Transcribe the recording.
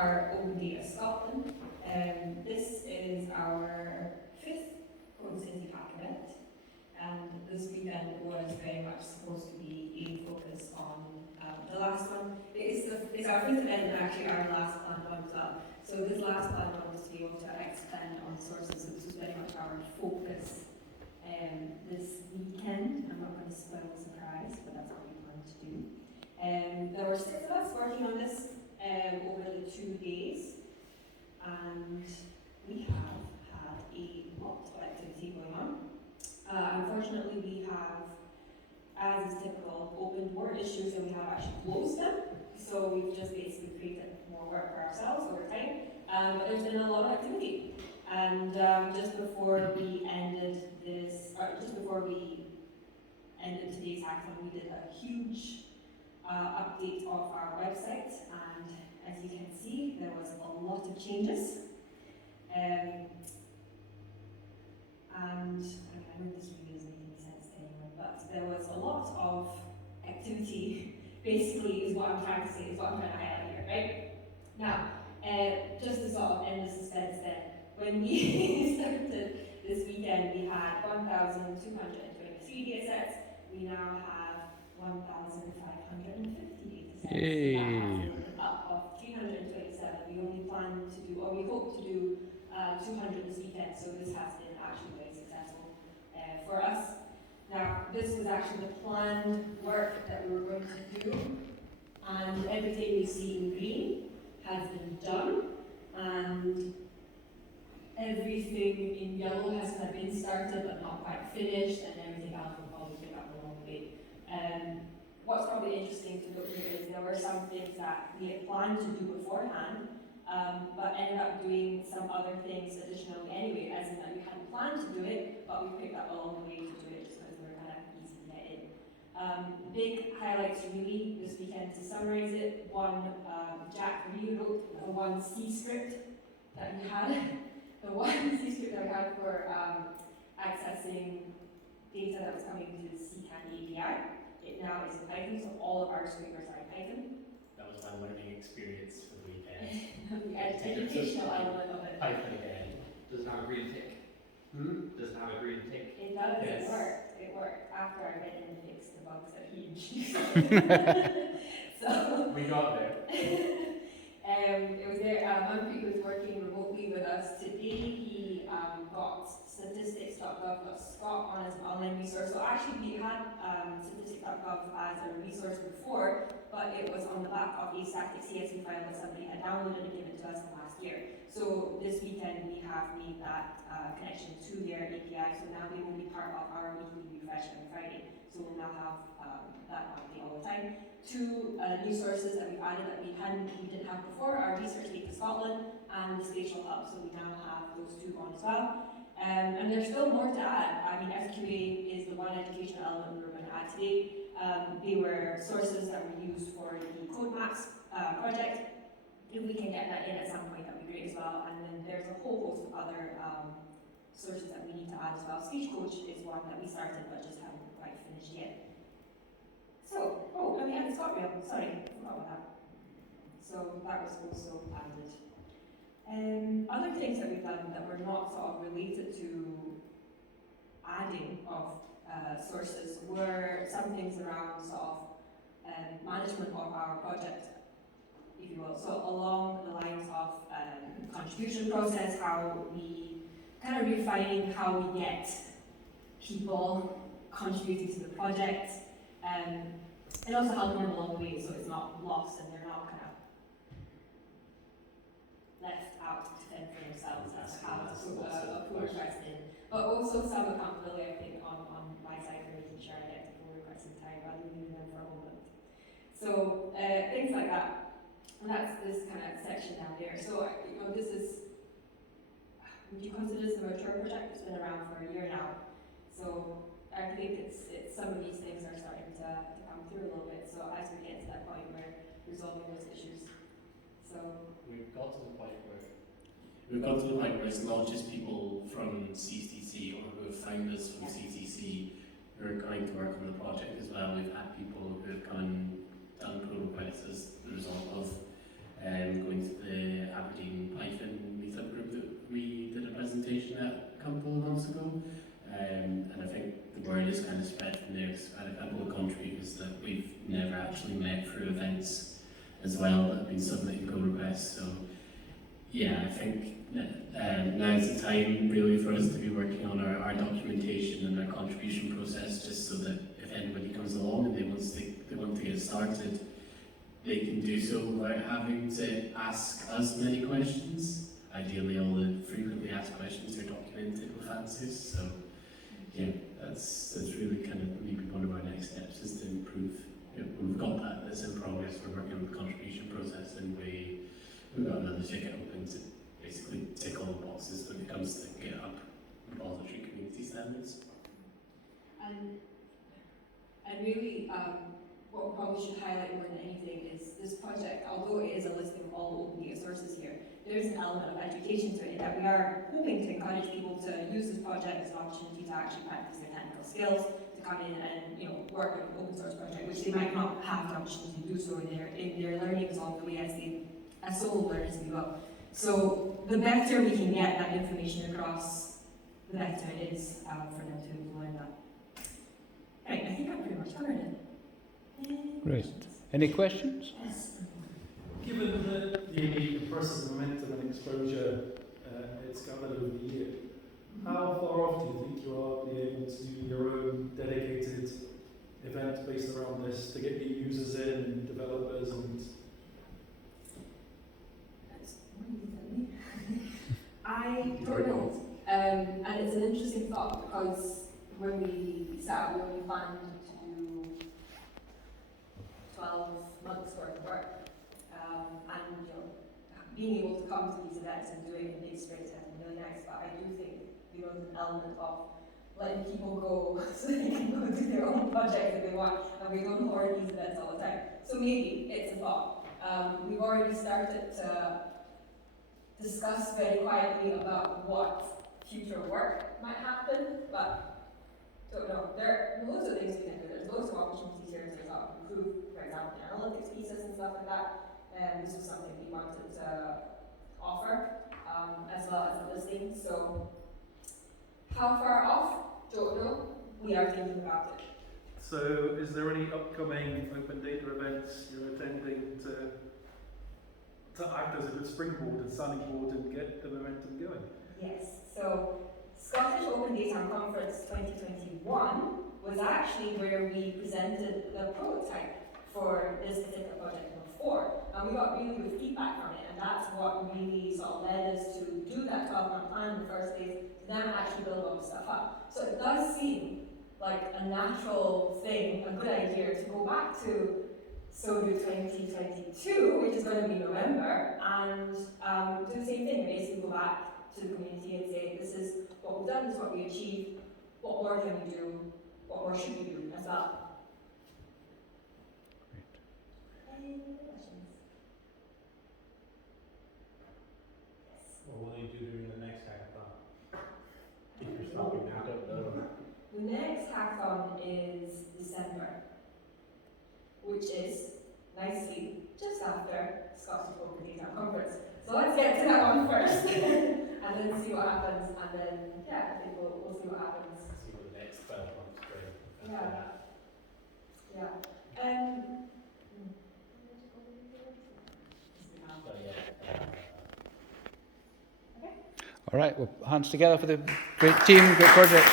our Open Data Scotland. This is our 5th Open City Hackathon, and this weekend was very much supposed to be a focus on the last one. It's our 5th event and actually our last planned one as well. So this last planned one was to be able to expand on sources, so this was very much our focus this weekend. I'm not going to spoil the surprise, but that's what we plan to do. There were 6 of us working on this over the 2 days, and we have had a lot of activity going on. Unfortunately, we have, as is typical, opened more issues than we have actually closed them. So we've just basically created more work for ourselves over time. But there's been a lot of activity. And just before we ended today's hackathon, we did a huge update of our website. And as you can see, there was a lot of changes. And I know this really doesn't make any sense anymore, but there was a lot of activity, basically, is what I'm trying to say, is what I'm trying to highlight here, right? Now, just to sort of end the suspense then, when we started this weekend, we had 1,223 data sets. We now have 1,550 data sets. Yay. So that has been up of 327. We only plan to do, or we hope to do 200 this weekend, so this has been actually very successful for us. Now, this was actually the planned work that we were going to do, and everything you see in green has been done, and everything in yellow has kind of been started but not quite finished, and everything else will probably pick up along the way. What's probably interesting to note here is there were some things that we had planned to do beforehand, but ended up doing some other things additionally anyway, as in that we hadn't planned to do it, but we picked up along the way to do it just because they were kind of easy to get in. Big highlights really this weekend, to summarize it: one, Jack rewrote the one C script that we had, for accessing data that was coming to the CTAN API. It now is in Python, so all of our scrapers are in Python. That was my learning experience for the weekend. The educational element of it. Python again. Does it have a green tick? Does it have a green tick? It does, Yes. it worked after I went in and fixed the bugs that he introduced. So We got there. it was there. Manpreet was working remotely with us today. He got statistics.gov.scot on as an online resource. So actually we had statistics.gov as a resource before, but it was on the back of a static CSV file that somebody had downloaded and given to us last year. So this weekend we have made that connection to their API, so now they will be part of our weekly refresh on Friday. So we'll now have that update all the time. 2 new sources that we've added that we didn't have before are Research Data Scotland and the Spatial Hub. So we now have those 2 on as well. And there's still more to add. I mean, SQA is the one educational element we were going to add today. They were sources that were used for the Code Maps project. If we can get that in at some point, that would be great as well. And then there's a whole host of other sources that we need to add as well. Speech Coach is one that we started but just haven't quite finished yet. So, let me add the Scott rail. Sorry, I forgot about that. So that was also added. Other things that we've done that were not sort of related to adding of sources were some things around sort of management of our project, if you will. So along the lines of contribution process, how we kind of refining how we get people contributing to the project, and also helping them along the way so it's not lost and they're not kind of left out to fend for themselves as to how to put a pull request in. But also some accountability, I think, on my side for making sure I get to pull requests in time rather than leaving them for a moment. So things like that. And that's this kind of section down there. So this is, would you consider this a mature project? It's been around for a year now. So I think it's some of these things are starting to come through a little bit. So as we get to that point, we're resolving those issues. So We've got to the point where it's not just people from CTC or who have found us from CTC who are going to work on the project as well. We've had people who have done pull requests as the result of going to the well that have been submitting go requests. So yeah, I think now's the time really for us to be working on our documentation and our contribution process, just so that if anybody comes along and they want to get started, they can do so without having to ask us many questions. Ideally, all the frequently asked questions are documented with answers. So yeah, that's really kind of maybe one of our next steps, is to improve. We've got that's in progress. We're working on the contribution process, and we've got another ticket open to basically tick all the boxes when it comes to GitHub repository community standards. And really, what we probably should highlight more than anything is this project, although it is a listing of all open data sources here, there is an element of education to it, that we are hoping to encourage people to use this project as an opportunity to actually practice their technical skills, to come in and work with an open source project, which they might not have the opportunity to do so in their learnings along the way as solo learners as well. So the better we can get that information across, the better it is for them to learn that. Right, I think I've pretty much covered it. Great. Any questions? Yes. Given the impressive momentum and exposure it's gathered over the year, how far off do you think you are to be able to do your own dedicated event based around this, to get new users in and developers and... I don't know. And it's an interesting thought, because when we sat up, when we planned to do 12 months worth of work, and being able to come to these events and doing the experience has been really nice, but I do think there's an element of letting people go so they can go do their own project if they want, and we don't hoard these events all the time. So maybe it's a thought. We've already started to discuss very quietly about what future work might happen, but don't know. There are loads of things we can do. There's loads of opportunities here to improve, for example, the analytics pieces and stuff like that. And this was something we wanted to offer, as well as a listing. So how far off? Don't know. We are thinking about it. So is there any upcoming open data events you're attending to act as a good springboard and sounding board and get the momentum going? Yes. So Scottish Open Data Conference 2021 was actually where we presented the prototype for this particular project before, and we got really good feedback from it, and that's what really sort of led us to do that 12-month plan in the first place, to then actually build all the stuff up. So it does seem like a natural thing, a good idea to go back to SODU 2022, which is going to be November, and do the same thing, basically go back to the community and say, this is what we've done, this is what we achieved, what more can we do, what more should we do as well. Any questions? Yes. What will you do during the next hackathon? If you're stopping now. The next hackathon is December, which is nicely just after Scottish Open Data Conference. So let's get to that one first, and then see what happens, and then I think we'll see what happens. See what the next 12 months bring. Yeah. All right, well, hands together for the great team, great project.